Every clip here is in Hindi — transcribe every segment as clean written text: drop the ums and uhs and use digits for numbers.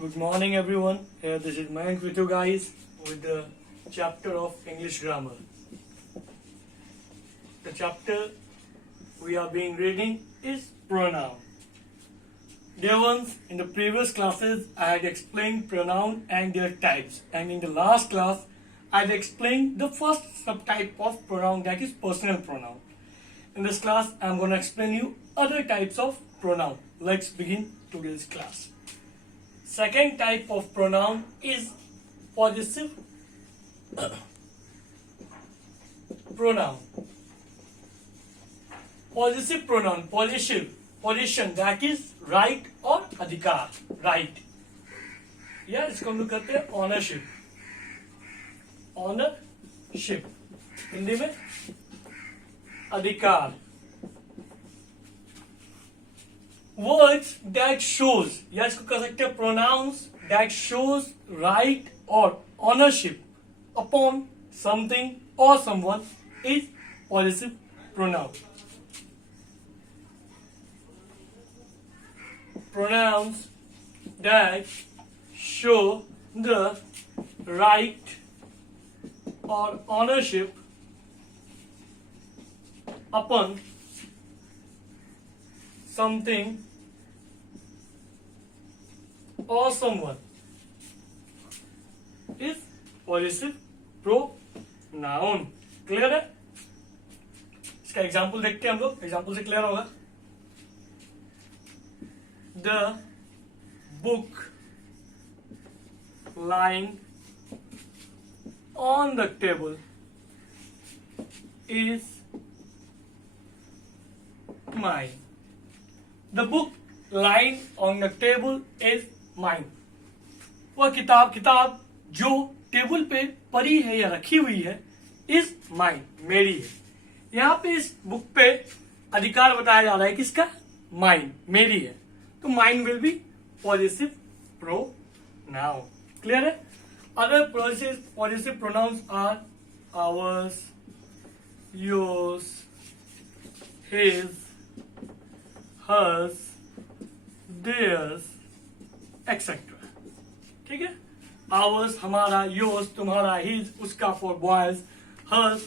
Good morning, everyone. This is Mayank with you guys with the chapter of English grammar. The chapter we are being reading is pronoun. Dear ones, in the previous classes I had explained pronoun and their types, and in the last class I had explained the first subtype of pronoun, that is personal pronoun. In this class I am going to explain you other types of pronoun. Let's begin today's class. Second type of pronoun is possessive pronoun. Possessive pronoun, possession, that is right or अधिकार, right. या इसको हम लोग कहते हैं ऑनरशिप. ऑनरशिप हिंदी में अधिकार. Words that shows, या इसको कह सकते हैं pronouns that shows right or ownership upon something or someone is possessive pronoun. Pronouns that show the right or ownership upon something or someone is possessive pronoun. Clear है? इसका एग्जाम्पल देखते हैं हम लोग. एग्जाम्पल से क्लियर होगा. The book lying on the table is mine. The book lying on the table is mine. वह किताब जो टेबल पे पड़ी है या रखी हुई है is mine, मेरी है. यहाँ पे इस बुक पे अधिकार बताया जा रहा है किसका? mine, मेरी है. तो mine will be possessive pronoun. Clear है? Other possessive pronouns are ours, yours, his, hers, theirs, etc. ठीक है? Ours हमारा, yours तुम्हारा, his उसका for boys, hers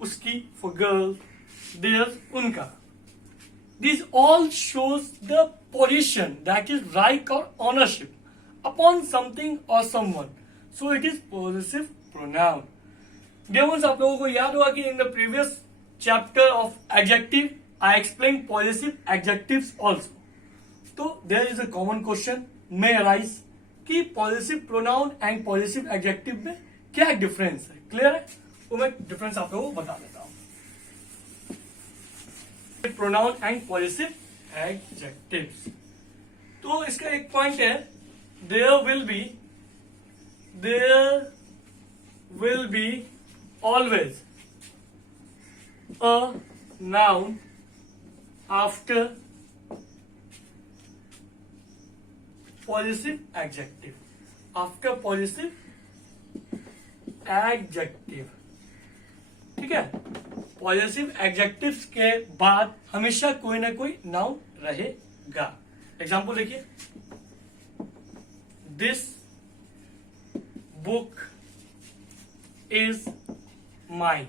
उसकी for girls, theirs उनका. This all shows the position, that is right or ownership upon something or someone. So it is possessive pronoun. Dear ones, आप लोगों को याद होगा कि in the previous chapter of adjective I explained possessive adjectives also. तो there is a common question may arise कि possessive pronoun and possessive adjective में क्या difference है? क्लियर है? तो मैं difference आप लोगों को बता देता हूँ. Pronoun and possessive adjectives. तो इसका एक पॉइंट है, there will be always a noun after possessive adjective. After possessive adjective. ठीक है? पॉजेसिव एडजेक्टिव्स के बाद हमेशा कोई ना कोई नाउन रहेगा. एग्जाम्पल देखिए. This book is mine.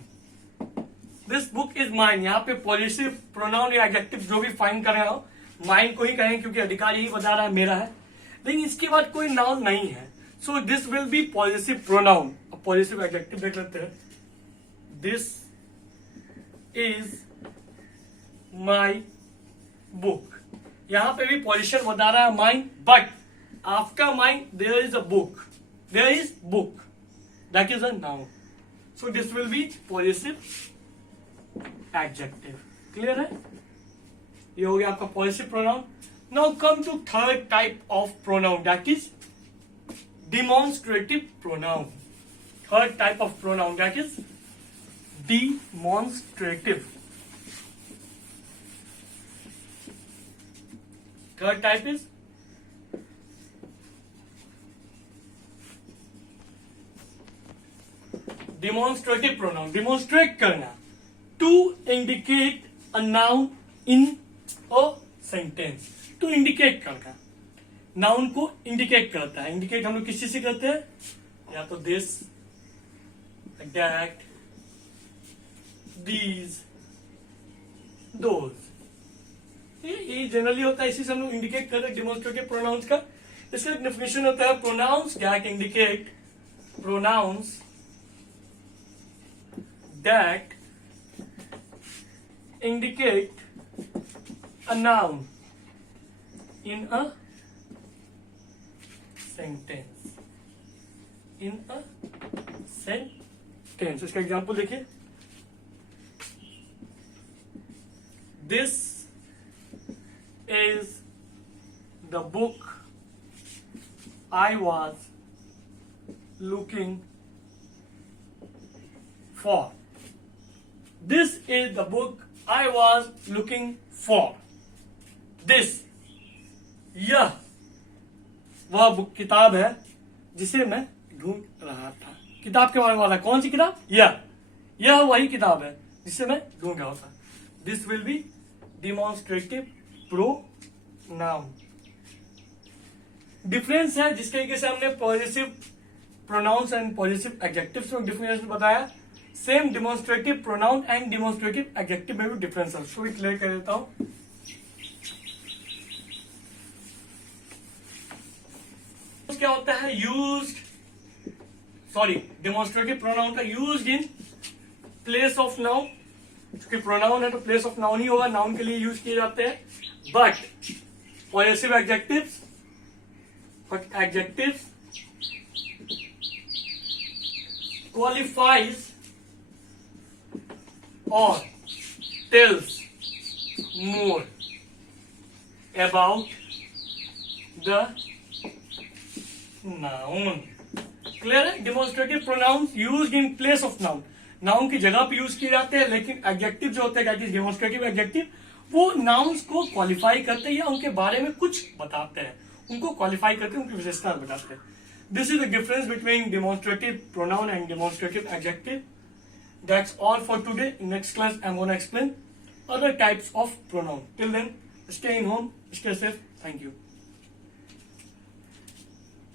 This book is mine. यहाँ पे पॉजेसिव प्रोनाउन या एडजेक्टिव जो भी फाइंड कर रहे हो माइन को ही कहें क्योंकि अधिकार यही बता रहा है मेरा है. लेकिन इसके बाद कोई नाउन नहीं है. So this will be possessive pronoun. Possessive adjective देख लेते हैं. This is my book. यहां पे भी पोजीशन बता रहा है mine, but after mine there is a book. There is book. That is a noun. So this will be possessive adjective. Clear है? ये हो गया आपका possessive pronoun. Now come to third type of pronoun, that is demonstrative pronoun. Third type of pronoun, that is demonstrative. Third type is demonstrative pronoun. Demonstrate करना. To indicate a noun in a sentence. To indicate करना. नाउन को इंडिकेट करता है। इंडिकेट हम लोग किस चीज से करते हैं, या तो दिस, दैट, दीज, दोज, ये जनरली होता है, इसी से हम लोग इंडिकेट करते हैं डिमोन्स्ट्रेटिव प्रोनाउंस का। इसका डेफिनेशन होता है pronouns that indicate, pronouns that indicate a noun in a sentence, in a sentence। इसका एग्जांपल देखिए, this is the book I was looking for, this is the book I was looking for, this, यह वह बुक किताब है जिसे मैं ढूंढ रहा था। किताब के बारे में वाला कौन सी किताब, यह वही किताब है जिसे मैं ढूंढ रहा था। This will be demonstrative pronoun. Difference है जिस तरीके से हमने positive pronouns and positive adjectives में डिफरेंस बताया, same demonstrative pronoun and demonstrative adjective में भी डिफरेंस है। उसको भी क्लियर कर देता हूं। क्या होता है, डिमॉन्स्ट्रेटिव प्रोनाउन का used in place of noun, क्योंकि प्रोनाउन है तो प्लेस ऑफ नाउन ही होगा, नाउन के लिए यूज किए जाते हैं। But positive adjectives, qualifies or tells more about the noun। Clear है, demonstrative pronouns used in place of noun, noun की जगह पे यूज किए जाते हैं, लेकिन एडजेक्टिव जो होते हैं डिमॉन्स्ट्रेटिव एडजेक्टिव, वो नाउन्स को क्वालिफाई करते हैं या उनके बारे में कुछ बताते हैं, उनको क्वालिफाई करते हैं, उनकी विशेषता बताते हैं। This is the difference between demonstrative pronoun and demonstrative adjective. That's all for today. In next class, I'm going to explain other types of pronoun. Till then, stay in home, stay safe. Thank you.